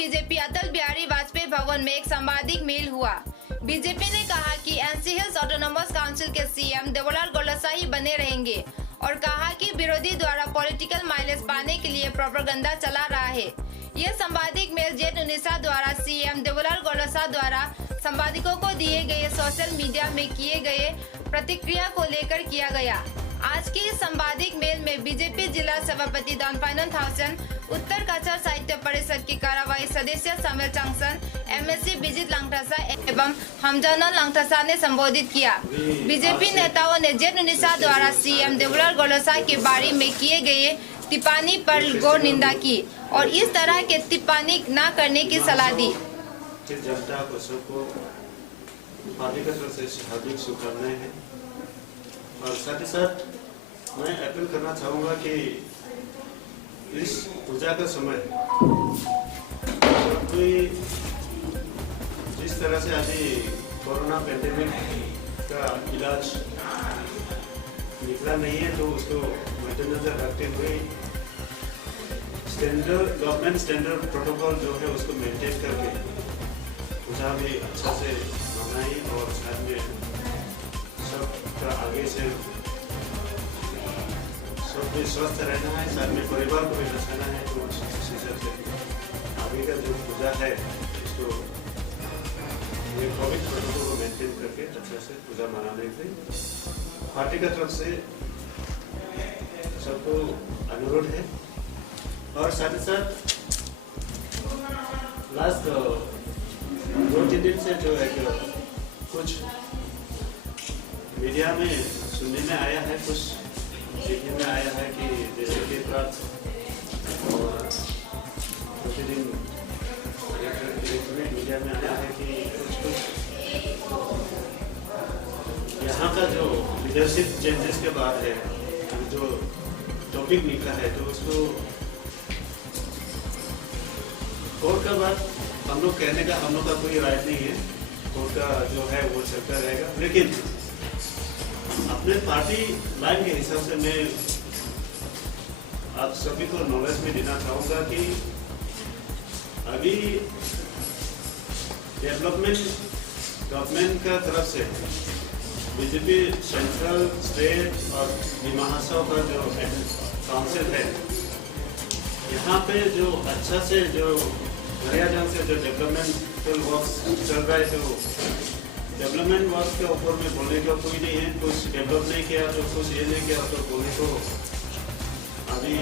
BJP Atal Bihari Vajpayee भवन में एक सांबादिक मेल हुआ। बीजेपी ने कहा कि एनसी हिल्स ऑटोनोमस काउंसिल के सीएम देवलाल गोलसाई बने रहेंगे और कहा कि विरोधी द्वारा पॉलिटिकल माइलेज पाने के लिए प्रोपेगेंडा चला रहा है। यह सांबादिक मेल जेट-19 द्वारा सीएम देवलाल गोलसा द्वारा सांबादिकों को दिए गए सोशल मीडिया में किए गए प्रतिक्रिया को लेकर किया गया। आज की इस संवादिक मेल में बीजेपी जिला सभापति दानपाइनन थाउसेन, उत्तर कचर साहित्य परिषद की कार्यवाही सदस्य समेल चांगसन, एमएससी बिजित लांगथासा एवं हमजाना लांगथासा ने संबोधित किया। बीजेपी नेताओं ने जेट-19 द्वारा सीएम देवलाल गोलसा के बारे में किए गए टिप्पणी पर घोर निंदा की और इस तरह के टिप्पणी न करने की सलाह दी। जनता को सबको पार्टी का तरफ से हार्दिक शुभकामनाएं हैं और साथ ही साथ मैं अपील करना चाहूँगा कि इस पूजा का समय कोई जिस तरह से अभी कोरोना पैंडेमिक का इलाज निकला नहीं है तो उसको मद्देनजर रखते हुए गवर्नमेंट स्टैंडर्ड प्रोटोकॉल जो है उसको मेंटेन करके पूजा भी अच्छा से मनाई और साथ में सबका आगे से सब भी स्वस्थ रहना है, साथ में परिवार को भी बचाना है। तो उस हिसाब से आगे का जो पूजा है उसको ये कोविड प्रोटोकॉल को मेंटेन करके अच्छा से पूजा मनाने के पार्टी का तरफ से सबको अनुरोध है। और साथ ही साथ लास्ट 2-3 दिन से जो है कुछ मीडिया में सुनने में आया है, कुछ देखने में आया है कि जैसे कि प्रतिदिन इलेक्ट्रॉनिक मीडिया में आया है कि कुछ यहाँ का जो लीडरशिप चेंजेस के बाद है जो टॉपिक निकला है तो उसको कोर्ट का बाद हम लोग कहने का हम लोग का कोई राय नहीं है, कोर्ट का जो है वो चलता रहेगा। लेकिन अपने पार्टी लाइन के हिसाब से मैं आप सभी को नॉलेज में देना चाहूँगा कि अभी डेवलपमेंट गवर्नमेंट का तरफ से बीजेपी सेंट्रल, स्टेट और महासभा का जो काउंसिल है यहाँ पे जो अच्छा से जो बढ़िया ढंग से जो डेवलपमेंटल वर्क चल रहा है तो डेवलपमेंट वर्क के ऊपर में बोलने का कोई नहीं है। कुछ डेवलप नहीं किया तो कुछ ये नहीं किया तो बोलने को अभी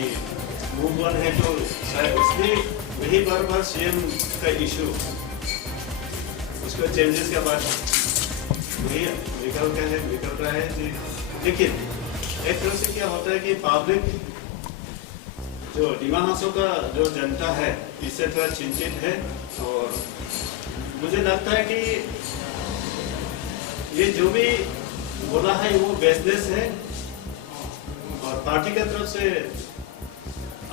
मूव वन है तो शायद इसलिए वही बार सीएम का इशू उसको चेंजेस के बाद वही निकल रहा है। लेकिन एक तरह से क्या होता है कि पब्लिक जो डिमा हाउसों का जो जनता है इससे थोड़ा चिंतित है और मुझे लगता है कि ये जो भी बोला है वो बिजनेस है और पार्टी की तरफ से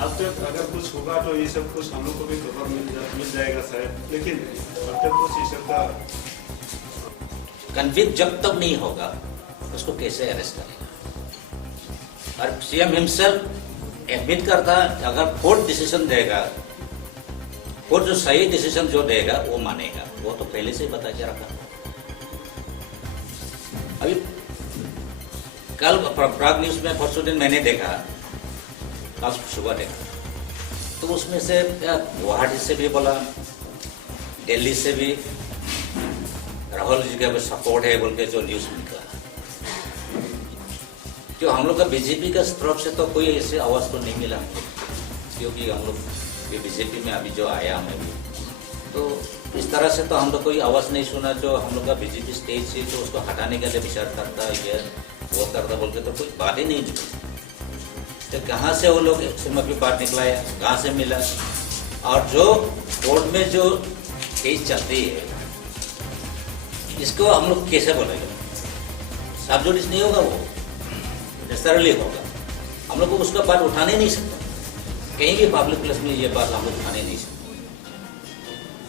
अब तक अगर कुछ होगा तो ये सब कुछ हम लोग को भी खबर मिल जाएगा शायद। लेकिन अब तक कुछ ये सब का कन्विक्ट जब तक नहीं होगा उसको कैसे अरेस्ट करेगा। और सीएम हिमसेल्फ एडमिट करता अगर कोर्ट डिसीजन देगा, कोर्ट जो सही डिसीजन जो देगा वो मानेगा, वो तो पहले से ही बता के रखा। अभी कल प्राग न्यूज में परसों दिन मैंने देखा, कल सुबह देखा तो उसमें से गुवाहाटी से भी बोला, दिल्ली से भी राहुल जी का सपोर्ट है बोल के जो न्यूज निकला। जो हम लोग का बीजेपी का तरफ से तो कोई ऐसे आवाज तो नहीं मिला क्योंकि हम लोग ये बीजेपी में अभी जो आया हमें भी तो इस तरह से तो हम लोग कोई आवाज नहीं सुना जो हम लोग का बीजेपी स्टेज से तो उसको हटाने के लिए विचार करता ये वो करता बोल के तो कोई बात ही नहीं निकली। तो कहाँ से वो लोग सिमपी पार्ट निकलाया, कहाँ से मिला और जो कोर्ट में जो केस चलती है इसको हम लोग कैसे बोलेंगे। सब जुडिस नहीं होगा, वो नेचुरली होगा। हम लोग को उसका बात उठाने नहीं सकता, कहीं भी पब्लिक प्लेस में ये बात हम लोग उठाने नहीं सकते।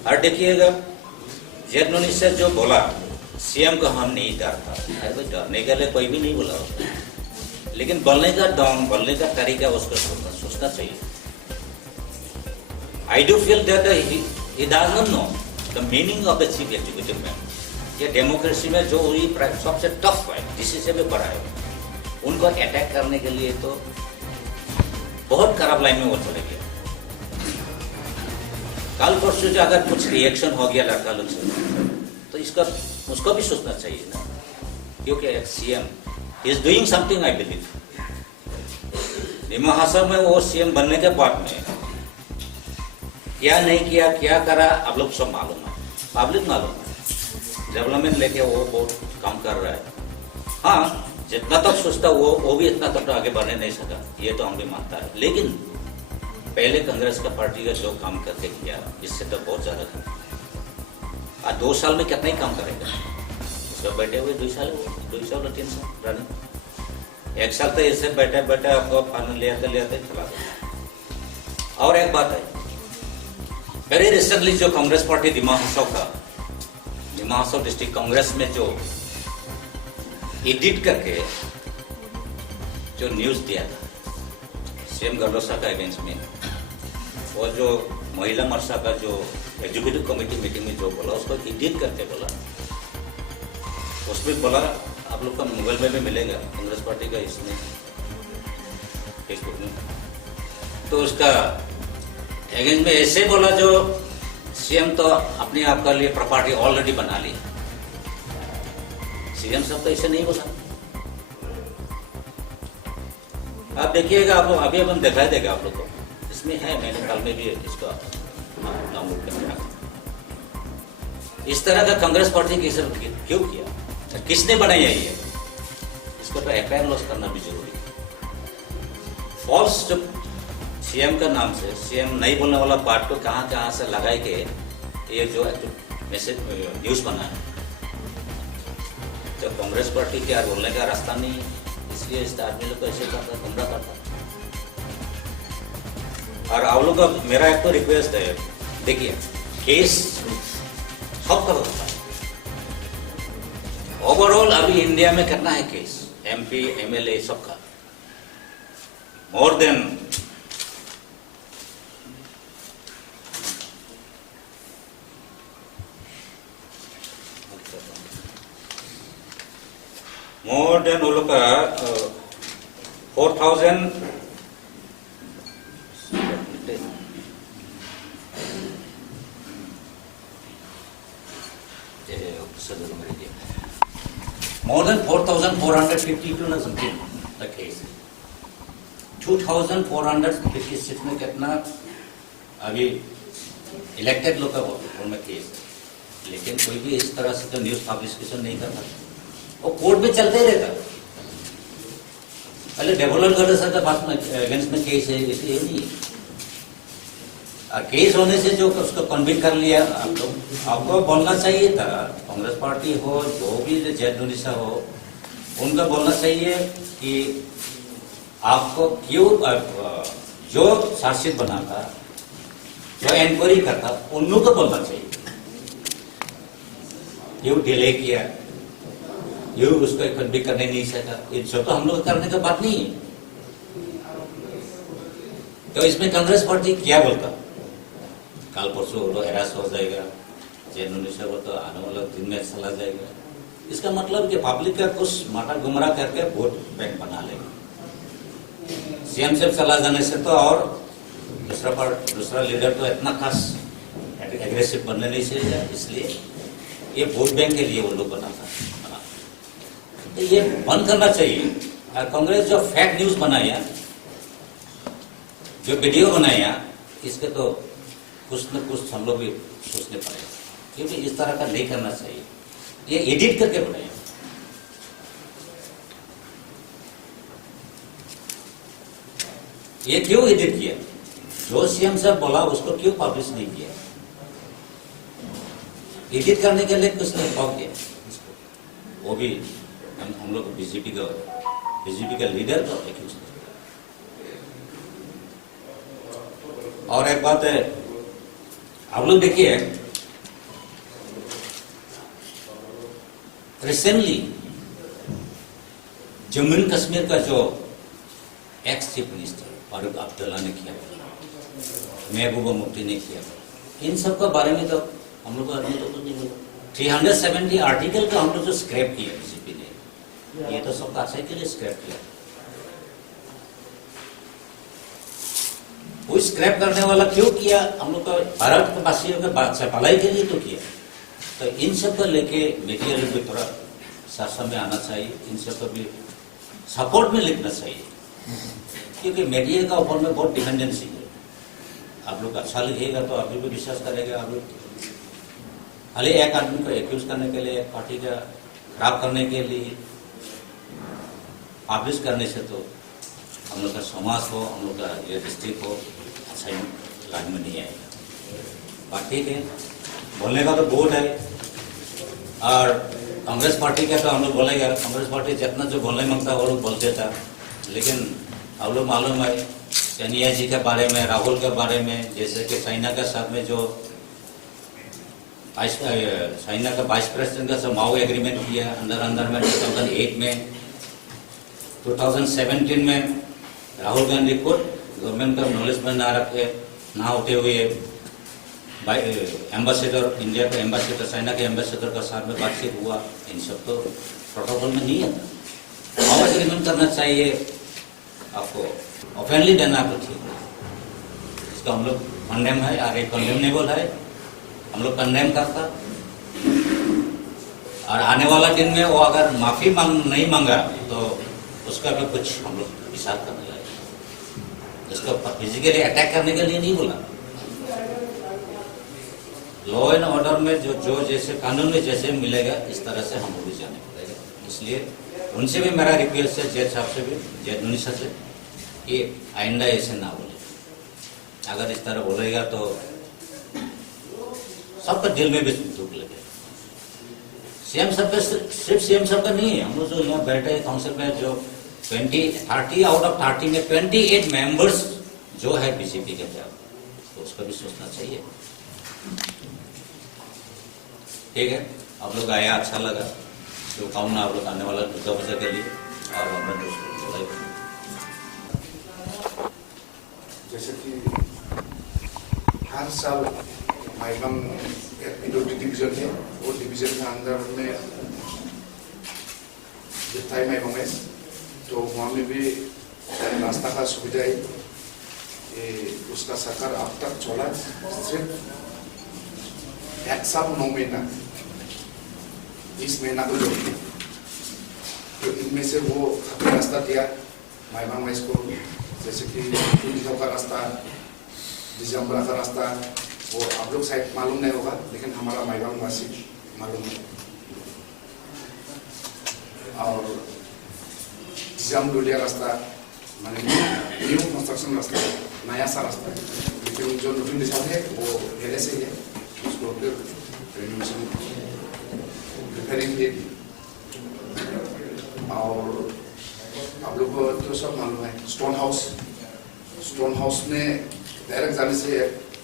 और देखिएगा जेट-19 से जो बोला सीएम को हम नहीं डरता, अरे भाई डरने के लिए कोई भी नहीं बोला होता, लेकिन बोलने का ढंग, बोलने का तरीका उसको सोचना चाहिए। I do feel that He does not know the meaning of the chief executive man. ये डेमोक्रेसी में जो वही सबसे टफ है, जिससे भी बड़ा है, उनको अटैक करने के लिए तो बहुत खराब लाइन में वो चले गए। कल परसों जो अगर कुछ रिएक्शन हो गया लड़का लोग से, तो इसका उसको भी सोचना चाहिए ना, क्योंकि एक CM is doing something, I believe. निमाहासा में वो सीएम बनने के बाद में क्या नहीं किया, क्या करा, आप लोग सब मालूम है, पब्लिक मालूम है। डेवलपमेंट लेके वो बहुत काम कर रहा है। हाँ, जितना तक सोचता वो भी इतना तक तो आगे बढ़ने नहीं सका, ये तो हम भी मानता है। लेकिन पहले कांग्रेस का पार्टी का जो काम करके किया, इससे तो बहुत ज्यादा था। आज 2 साल में कितना ही काम करेगा, उसका बैठे हुए 2 साल और 3 साल रनिंग, 1 साल तो इससे बैठे बैठे आपको फाइनल ले आते चला गया। और एक बात है, वेरी रिसेंटली जो कांग्रेस पार्टी दिमाग डिस्ट्रिक्ट कांग्रेस में जो एडिट करके जो न्यूज दिया था सीएम गलोसा का अगेंस्ट में, और जो महिला मोर्चा का जो एग्जीक्यूटिव कमेटी मीटिंग में जो बोला, उसको एडिट करके बोला। उसमें बोला, आप लोग का मोबाइल में भी मिलेगा कांग्रेस पार्टी का, इसमें फेसबुक में, तो उसका अगेंस्ट में ऐसे बोला जो सीएम तो अपने आप के लिए प्रॉपर्टी ऑलरेडी बना ली। सीएम सब तो ऐसे नहीं बोला। आप देखिएगा, आप लोग अभी हम दिखाई देगा आप लोग को, इसमें है, मैंने कल में भी इसका डाउनलोड करके रखा। इस तरह का कांग्रेस पार्टी की क्यों किया, किसने बनाया ये, इसको तो एफआईआर लॉस करना भी जरूरी है। फॉल्स जो सीएम का नाम से सीएम नहीं बोलने वाला पार्ट को कहां से लगाए के ये जो मैसेज न्यूज बना है, तो कांग्रेस पार्टी के यार बोलने का रास्ता नहीं है, इसलिए इस आदमी लोग को ऐसे करता, गुमराह करता। और आप लोग का मेरा एक तो रिक्वेस्ट है, देखिए केस सबका होता है, ओवरऑल अभी इंडिया में करना है केस, एमपी एमएलए सबका, मोर देन वो लोग का 4,000 more than 4,452 ना समथिंग द केस, 2,456 में कितना अभी इलेक्टेड लोग का उनमें केस, लेकिन कोई भी इस तरह से तो न्यूज पब्लिकेशन नहीं करता, वो कोर्ट में चलते ही रहता। पहले डेवलप कर सकता बात में अगेंस्ट में केस है, ये नहीं है। और केस होने से जो उसको कन्विक्ट कर लिया, आपको बोलना चाहिए था, कांग्रेस पार्टी हो, जो भी जेडुनिसा हो, उनका बोलना चाहिए कि आपको क्यों जो चार्जशीट बनाता, जो इंक्वायरी करता, उन लोग को बोलना चाहिए क्यों डिले किया, ये उसको कन्विक्ट करने नहीं सका, इन सब तो हम लोग करने का बात नहीं है। तो इसमें कांग्रेस पार्टी क्या बोलता, कल परसों वो हैरास हो जाएगा, जेनुनिसा को तो आने वाला दिन में चला जाएगा, इसका मतलब कि पब्लिक का कुछ माटा गुमराह करके वोट बैंक बना लेगा। सीएम से चला जाने से तो और दूसरा लीडर तो इतना खास एग्रेसिव बनने नहीं चाहिए, इसलिए ये वोट बैंक के लिए वो लोग बनाता, तो ये बंद करना चाहिए। और कांग्रेस जो फेक न्यूज बनाया, जो वीडियो बनाया, इसके तो कुछ न कुछ हम लोग भी सोचने पड़ेगा, क्योंकि इस तरह का नहीं करना चाहिए, ये एडिट करके बनाया। ये क्यों एडिट किया, जो सीएम साहब बोला उसको क्यों पब्लिश नहीं किया, एडिट करने के लिए कुछ नहीं कॉल किया, वो भी हम लोग बीजेपी का लीडर को एक्यूज किया। और एक बात है, आप लोग देखिए रिसेंटली जम्मू एंड कश्मीर का जो ex chief minister Farooq Abdullah ने किया, महबूबा मुफ्ती ने किया, इन सब का बारे में तो हम लोग अभी तो कुछ नहीं बोला। 370 आर्टिकल का हम लोग जो स्क्रैप किया बीजेपी ने, ये तो सब अच्छा के लिए स्क्रैप किया। वो स्क्रैप करने वाला क्यों किया? हम लोग का भारत के वासियों के भलाई के लिए तो किया। तो इन सब को लेके मीडिया लोग भी थोड़ा शासन में आना चाहिए, इन सब को भी सपोर्ट में लिखना चाहिए, क्योंकि मीडिया का ऊपर में बहुत डिपेंडेंसी है। आप लोग अच्छा लिखेगा तो आप भी विश्वास करेगा। आप लोग खाली एक आदमी को एक्यूज करने के लिए, एक पार्टी का खराब करने के लिए पब्लिश करने से तो हम लोग का समाज हो, हम लोग का ये डिस्ट्रिक्ट हो, अच्छा लाइन में नहीं आएगा। बात ठीक है, बोलने का तो बहुत है। और कांग्रेस पार्टी का तो हम लोग बोलेगा, कांग्रेस पार्टी जितना जो बोलने मांगता वो लोग बोलते था। लेकिन आप लोग मालूम है सोनिया जी के बारे में, राहुल के बारे में, जैसे कि चाइना के साथ में जो चाइना का वाइस प्रेसिडेंट का माओ एग्रीमेंट किया अंदर में 2008 में, 2017 में राहुल गांधी खुद गवर्नमेंट का नॉलेज में ना होते हुए एम्बेसडर, इंडिया का एम्बेसडर, चाइना के एम्बेसडर का साथ में बातचीत हुआ। इन सब तो प्रोटोकॉल में नहीं आता। माओ एग्रीमेंट करना चाहिए आपको, ओपनली देना तो ठीक है। इसका हम लोग कंडेम है, आगे कंडेमनेबल है, हम लोग कंडेम करता। और आने वाला दिन में वो अगर माफी नहीं मांगा तो उसका भी कुछ हम लोग विचार करने लगे। इसको फिजिकली अटैक करने के लिए नहीं बोला। लॉ एंड ऑर्डर में जो जैसे कानून में जैसे मिलेगा इस तरह से हम भी जाने पड़ेगा। इसलिए उनसे भी मेरा रिक्वेस्ट है, जज साहब से भी, जज मुनीसा से, कि आइंदा ऐसे ना बोले। अगर इस तरह बोलेगा तो सबका दिल में भी दुख लगे। सीएम साहब का सिर्फ सीएम साहब का नहीं है, हम लोग जो यहाँ बैठे काउंसिल में जो 30 आउट ऑफ 30 में 28 मेंबर्स जो है बीजेपी के खिलाफ, तो उसका भी सोचना चाहिए। ठीक है, आप लोग आया, अच्छा लगा। जो कामना आप लोग आने वाला 2 बजे के लिए, और हमने जैसे कि हर साल माइबम डिवीजन है, वो डिवीजन के अंदर में जितना ही माइबम है, तो वहाँ में भी रास्ता का सुविधा है। उसका सरकार अब तक चला सिर्फ 1 साल 9 महीना, 20 महीना को जो, तो इनमें से वो रास्ता दिया माइबम वाइस को, जैसे कि का रास्ता, दिसंबर का रास्ता, वो आप लोग शायद मालूम नहीं होगा, लेकिन हमारा माइबम वासी मालूम है। और डोलिया रास्ता माने न्यू कंस्ट्रक्शन रास्ता, नया सा रास्ता, लेकिन जो नवीन दिशा है वो पहले से ही है, उसको फिर रिनोवेशन रिपेयरिंग की। और आप लोग को तो सब मालूम है, स्टोन हाउस में डायरेक्ट जाने से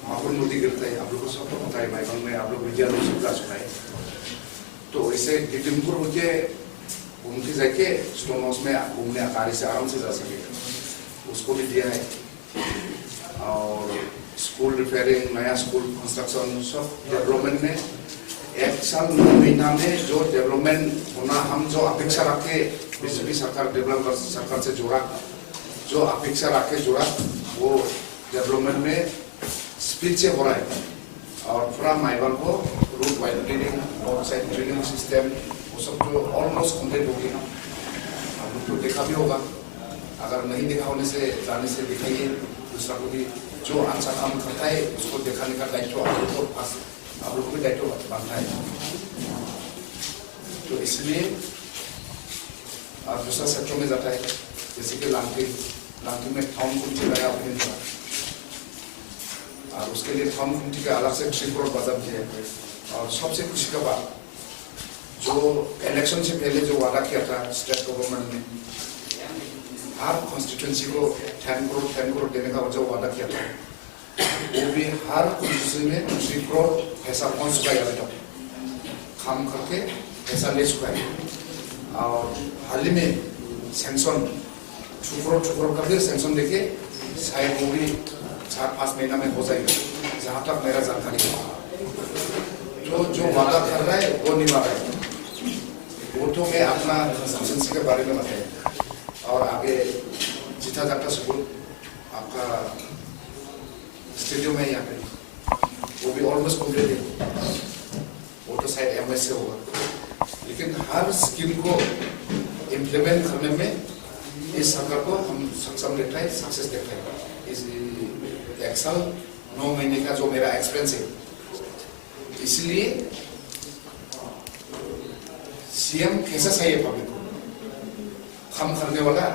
महापुर नदी गिरता है। आप लोग को सबको पता है, माइबम में आप लोग मीडिया लोग सब जा चुका है। तो ऐसे गिटिमपुर होके घूम के जाके स्टोन हाउस में घूमने आकारी से आराम से जा सकेगा, उसको भी दिया है। और स्कूल रिपेयरिंग, नया स्कूल कंस्ट्रक्शन, सब डेवलपमेंट में 1 साल 9 महीना में जो डेवलपमेंट होना, हम जो अपेक्षा रखे बीजेपी सरकार डेवलपर सरकार से जुड़ा, जो अपेक्षा रखे जुड़ा, वो डेवलपमेंट में स्पीड से हो रहा है। और पूरा माइबम को रूट वाइडनिंग और साइड ड्रेनेज सिस्टम, वो सब जो ऑलमोस्ट कंप्लीट हो गया। आप लोग तो देखा भी होगा, अगर नहीं देखा होने से जाने से दिखाइए, दूसरा को भी जो अच्छा काम करता है उसको दिखाने का दायित्व आप लोग को भी दायित्व बनता है। तो इसलिए दूसरा सेक्टर में जाता है, जैसे कि लांकिंग में टाउन कमिटी लगाया अपने द्वारा, और उसके लिए टाउन कमिटी का अलग से 3 करोड़ बजट है। और सबसे खुशी का बात, जो इलेक्शन से पहले जो वादा किया था स्टेट गवर्नमेंट ने, हर कॉन्स्टिट्यूंसी को 10 करोड़ देने का जो वादा किया था, वो भी हर कॉन्स्टिट्यूंसी में 3 करोड़ पैसा पहुंच चुका है। अभी तक काम करके पैसा ले चुका है। और हाल ही में सैंक्शन 2 करोड़ का फिर सैंक्शन देके शायद वो भी 4-5 महीना में हो जाएगा। जहाँ तक मेरा जानकारी है, जो वादा कर रहा है वो निभा रहा है। वो तो मैं अपना कंसिस्टेंसी के बारे में बताया, और आगे जीता जाता स्कूल आपका स्टेडियम है यहाँ पे, वो भी ऑलमोस्ट कम्प्लीट है, वो तो शायद MS से होगा। लेकिन हर स्कीम को इम्प्लीमेंट करने में इस सरकार को हम सक्षम देखते हैं, सक्सेस देखते हैं। इस 1 साल 9 महीने का जो मेरा एक्सपीरियंस है, इसलिए CM कैसा चाहिए पब्लिक को, हम करने वाला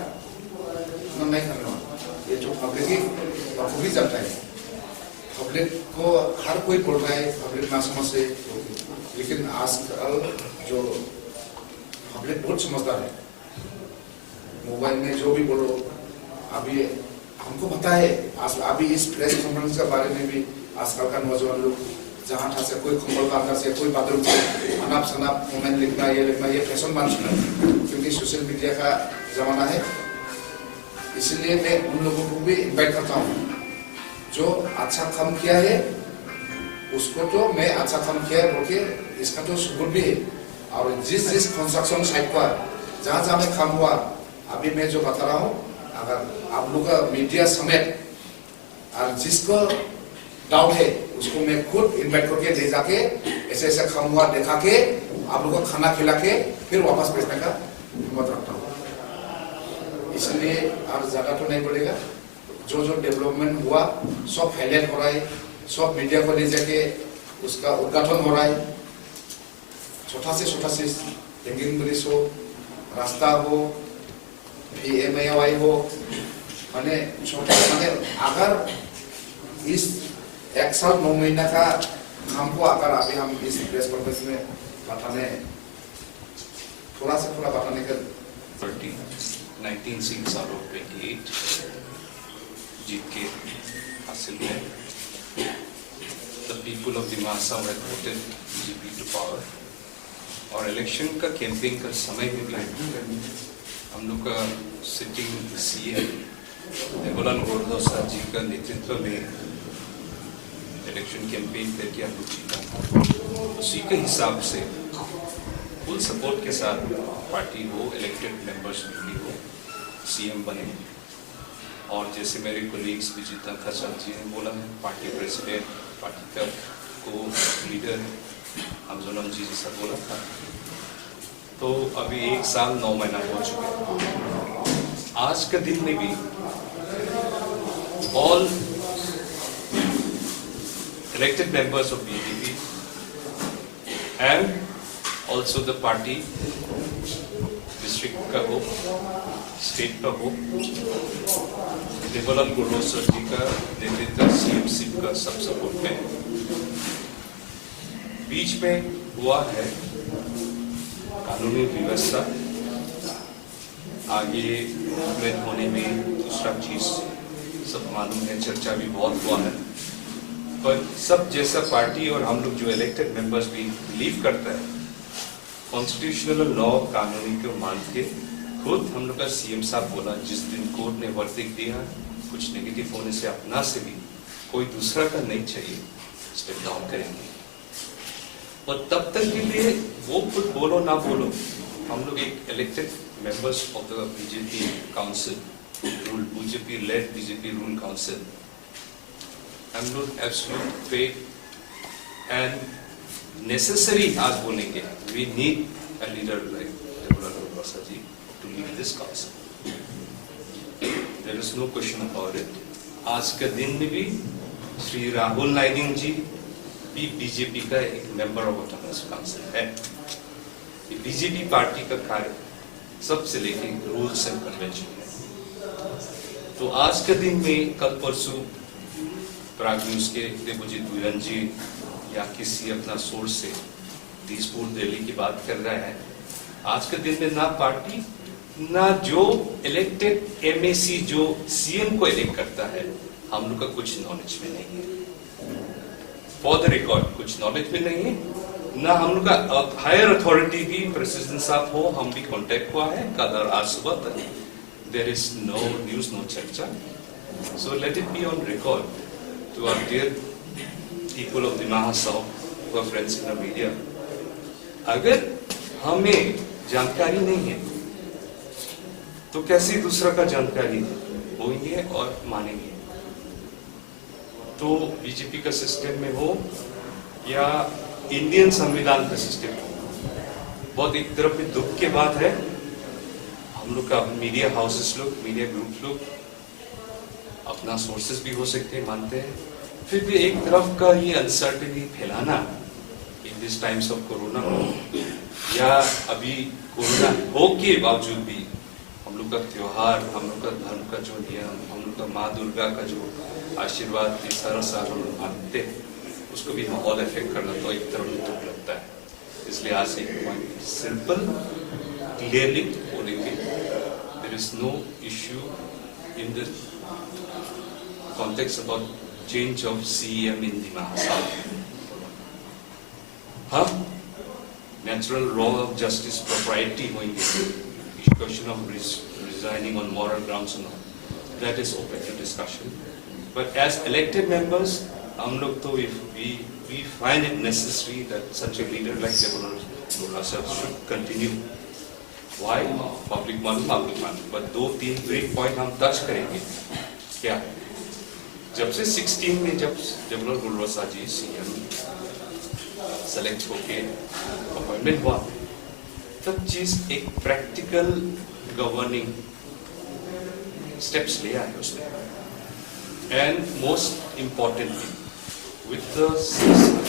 नहीं करने वाला, ये जो पब्लिक ही भी चलता है। पब्लिक को हर कोई बोल रहा है, पब्लिक ना समझ से, लेकिन आजकल जो पब्लिक बहुत समझदार है। मोबाइल में जो भी बोलो, अभी हमको पता है, अभी इस प्रेस कॉन्फ्रेंस के बारे में भी आजकल का नौजवान लोग जहाँ था से कोई कंबल का अंदर से, कोई बाथरूम से अनाप शनाप कमेंट लिखना, ये फैशन मान चुका है, क्योंकि सोशल मीडिया का जमाना है। इसलिए मैं उन लोगों को भी इन्वाइट करता हूँ, जो अच्छा काम किया है उसको तो मैं अच्छा काम किया है बोल के इसका तो शुक्र भी है। और जिस कंस्ट्रक्शन साइट पर जहाँ में काम हुआ, अभी मैं जो बता रहा हूँ, अगर आप लोग का मीडिया समेत और जिसको डाउट है उसको मैं खुद इन्वाइट करके ले जाके ऐसे ऐसे काम हुआ देखा के आप लोग को खाना खिला के फिर वापस भेजने का हिम्मत रखता हूँ। इसलिए और ज्यादा तो नहीं बोलेगा, जो डेवलपमेंट हुआ सब हाईलाइट हो रहा है, सब मीडिया को ले जाके उसका उद्घाटन हो रहा है। छोटा से हैंगिंग ब्रिज हो, रास्ता हो, PMAY हो, माने छोटा माने अगर इस 1 साल 9 महीना का काम को अगर अभी हम इस प्रेस कॉन्फ्रेंस में बताने थोड़ा बताने का 19 सीट्स आउट ऑफ 28 जीत के हासिल हुए। The people of Dima Assam had voted BJP to power। और इलेक्शन का कैंपेन का समय में भी हम लोग का सिटिंग CM देवलाल गोरदोसा जी का नेतृत्व में इलेक्शन कैंपेन करके हम लोग जीता। उसी के हिसाब से फुल सपोर्ट के साथ पार्टी हो, इलेक्टेड मेंबर्स भी हो, CM बने। और जैसे मेरे कोलीग्स विजिता खसर जी ने बोला है, पार्टी प्रेसिडेंट, पार्टी का को लीडर हमजोनम जी जैसा बोला था। तो अभी 1 साल 9 महीना हो चुके हैं। आज के दिन में भी all elected members of BJP and also the party district का हो, state का हो, देवलाल गोरदोसा जी का नेतृत्व CM का सब सपोर्ट में बीच में हुआ है कानूनी व्यवस्था आगे इम्प्लीमेंट होने में। दूसरा चीज सब मालूम है, चर्चा भी बहुत हुआ है, पर सब जैसा पार्टी और हम लोग जो इलेक्टेड मेंबर्स भी बिलीव करता है कॉन्स्टिट्यूशनल लॉ, कानूनी को मान के खुद हम लोग का CM साहब बोला, जिस दिन कोर्ट ने वर्डिक्ट दिया कुछ नेगेटिव होने से अपना से भी कोई दूसरा का नहीं चाहिए, स्टेप डाउन करेंगे। और तब तक के लिए वो खुद बोलो ना बोलो, हम लोग एक elected members of the BJP council, BJP led BJP rule council, हम लोग एब्सोल्यूट फेथ एंड नेसेसरी आज बोलेंगे, we need a leader like Devlal Gordosa ji to lead this council. There is no question about it. आज के दिन में भी श्री राहुल नाइडिंग जी भी बीजेपी का एक मेंबर ऑफ ऑटोनमस काउंसिल है। बीजेपी पार्टी का कार्य सबसे लेके रूल्स एंड कन्वेंशन है। तो आज के दिन में कल परसों प्राग न्यूज के देवजीत विरन जी या किसी अपना सोर्स से दिसपुर दिल्ली की बात कर रहा है। आज के दिन में ना पार्टी ना जो इलेक्टेड MAC जो CM को इलेक्ट करता है, हम लोग का कुछ नॉलेज में नहीं है। फॉर द रिकॉर्ड कुछ नॉलेज में नहीं है, ना हम लोग का हायर अथॉरिटी भी प्रेसिडेंट साहब हो, हम भी कांटेक्ट हुआ है कल और आज सुबह तक। There is no news, no चर्चा। So let it be on record to our dear people of Dimah South who are friends in the media. अगर हमें जानकारी नहीं है तो कैसे दूसरा का जानकारी होंगे और मानेंगे? तो बीजेपी का सिस्टम में हो या इंडियन संविधान का सिस्टम हो, बहुत एक तरफ में दुख की बात है, हम लोग का मीडिया हाउसेस लोग, मीडिया ग्रुप लोग अपना सोर्सेस भी हो सकते हैं, मानते हैं, फिर भी एक तरफ का ये अनसर्टेनिटी फैलाना in this times of corona, या अभी कोरोना हो के बावजूद भी हम लोग का त्योहार, हम लोग का धर्म का जो नियम, हम लोग का माँ दुर्गा का जो आशीर्वाद ये सारा साल हम लोग मानते हैं, उसको भी माहौल इफेक्ट करना तो एक तरफ में दुख लगता है। इसलिए आज एक पॉइंट सिंपल क्लियरली बोलेंगे, there is no issue in the context about change of CM in दिमाग साउथ। हाँ, natural law of justice propriety होंगे, question of resigning on moral grounds and all, that is open to discussion. But as elected members, हम लोग तो if we find it necessary that such a leader like Deborah should continue. Why? Public मालूम, but 2-3 break point हम touch करेंगे। क्या? जब से 16 में जब जनरल गुलरोसा जी सीएम सेलेक्ट होके अपॉइंटमेंट हुआ, तब चीज एक प्रैक्टिकल गवर्निंग स्टेप्स ले आए उसने, and most importantly with the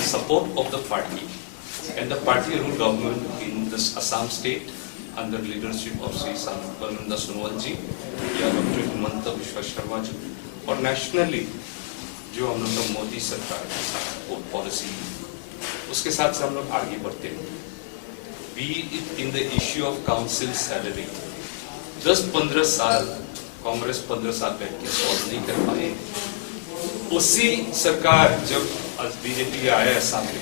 support of the party and the party rule government in the Assam state under leadership of Sri Balwant Sonowal ji या doctor Himanta Bishwa Sharma ji, और नेशनली जो हम लोग का मोदी सरकार वो पॉलिसी, उसके साथ से हम लोग आगे बढ़ते हैं। Be it in the issue of council salary, 10-15 साल कांग्रेस 15 साल बैठ के सॉल्व नहीं कर पाए, उसी सरकार जब बीजेपी आया सामने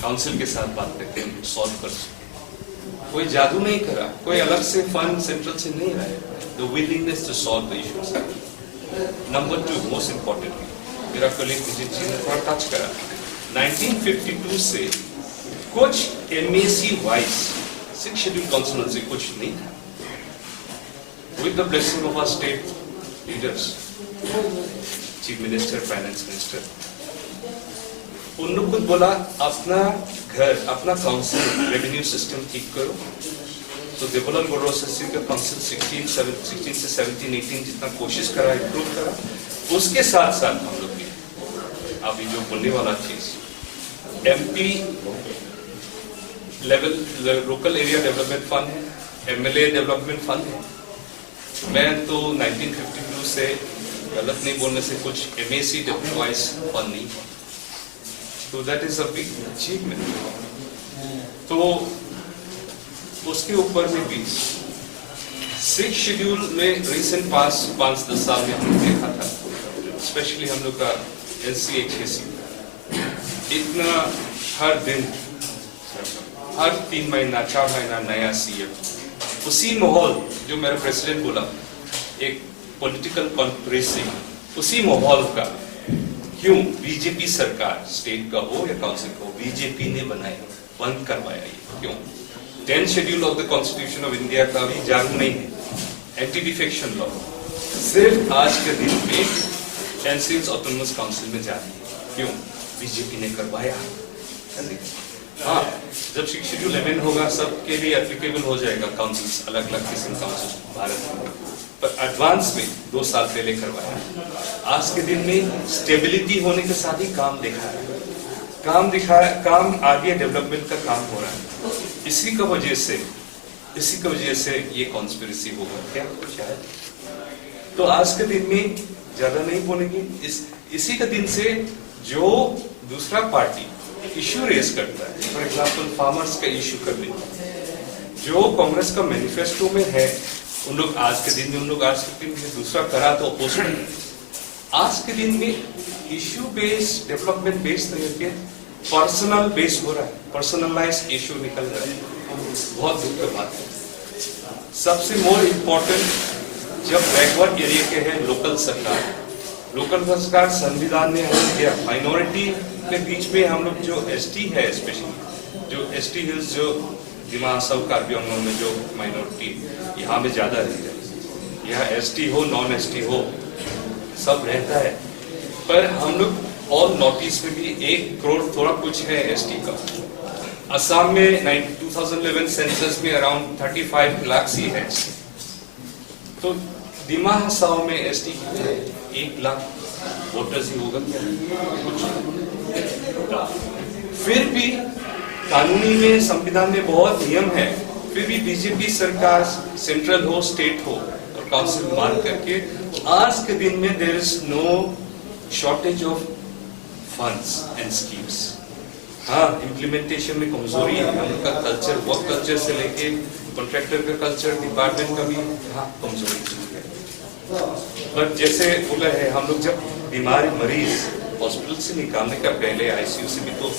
काउंसिल के साथ बात करके सॉल्व कर सके। कोई जादू नहीं करा, कोई अलग से फंड सेंट्रल से नहीं आया, the willingness to solve the issues. Number 2 most importantly, मेरा कलीग विजय जी ने थोड़ा टच करा, 1952 से कुछ एमएसी वाइज 6 शेड्यूल कॉन्स्टिट्यूएंसी कुछ नहीं था, with the blessing of our state leaders, chief minister, finance minister, उन लोग को बोला अपना घर, अपना काउंसिल रेवेन्यू सिस्टम ठीक करो। तो देवलाल गुलरोसा का काउंसिल 16 से 17-18 जितना कोशिश करा, इम्प्रूव करा, उसके साथ साथ हम लोग ने अभी जो बोलने वाला चीज MP level local area development fund है, एमएलए डेवलपमेंट फंड है। मैं तो 1952 से गलत नहीं बोलने से कुछ एमएसी डिप्लॉयज फंड नहीं, तो that is a big achievement. तो उसके ऊपर में भी 6 शेड्यूल में रिसेंट पास 5-10 साल में हमने देखा था, स्पेशली हम लोग का NCHAC इतना हर दिन हर 3 महीना 4 महीना नया सीएम, उसी माहौल जो मेरा प्रेसिडेंट बोला, एक पॉलिटिकल कॉन्स्पिरेसी, उसी माहौल का क्यों बीजेपी सरकार स्टेट का हो या काउंसिल का हो, बीजेपी ने बनाया, बंद करवाया। ये क्यों? 10th schedule of the constitution of India का भी जागरूक नहीं है, एंटी डिफेक्शन लॉ सिर्फ आज के दिन में एनसीएल ऑटोनोमस काउंसिल में जा रही है। क्यों? बीजेपी ने करवाया। हाँ, जब 6 शेड्यूल अमेंड होगा सबके लिए एप्लीकेबल हो जाएगा, काउंसिल्स अलग अलग किस्म काउंसिल भारत में, पर एडवांस में 2 साल पहले करवाया। आज के दिन में स्टेबिलिटी होने के साथ ही काम दिखाया, काम आगे डेवलपमेंट का काम हो रहा है। इसी की वजह से ये कॉन्स्पिरेसी होगा क्या शायद। तो आज के दिन में ज्यादा नहीं बोलेंगे, इसी के दिन से जो दूसरा पार्टी इश्यू रेज करता है, फॉर एग्जाम्पल फार्मर्स का इश्यू कर ले, जो कांग्रेस का मैनिफेस्टो में है, उन लोग आज के दिन में दूसरा करा तो अपोज कर। आज के दिन में इश्यू बेस्ड डेवलपमेंट बेस्ड तरीके पर्सनल बेस्ड हो रहा है, पर्सनलाइज्ड इश्यू निकल रहा है, बहुत दुख की बात है। सबसे मोर इम्पोर्टेंट जब बैकवर्ड एरिया के है लोकल सरकार संविधान में हमने किया माइनॉरिटी के बीच में हम लोग जो एसटी है, स्पेशली जो एसटी हिल्स, जो दिमा हसाओ कार्बी आंगलों में जो माइनॉरिटी यहाँ में ज्यादा रहते हैं, यहाँ एसटी हो नॉन एसटी हो सब रहता है, पर हम लोग और नॉर्थ ईस्ट में भी 1 करोड़ थोड़ा कुछ है एसटी का। असम में 2011 सेंसस में अराउंड 35 लाख ही है, तो दिमा हसाओ में एसटी 1 लाख वोटर्स ही होगा क्या? फिर भी कानूनी में, संविधान में बहुत नियम है, फिर भी बीजेपी सरकार सेंट्रल हो स्टेट हो और काउंसिल मान करके आज के दिन में there is no shortage of funds and schemes. हाँ, इम्प्लीमेंटेशन में कमजोरी है, हम का कल्चर, वर्क कल्चर से लेके कॉन्ट्रैक्टर का कल्चर, डिपार्टमेंट का भी हाँ कमजोरी है। पर जैसे बोला है, हम लोग जब बीमार मरीज हॉस्पिटल से निकालने का पहले आईसीयू से भी तो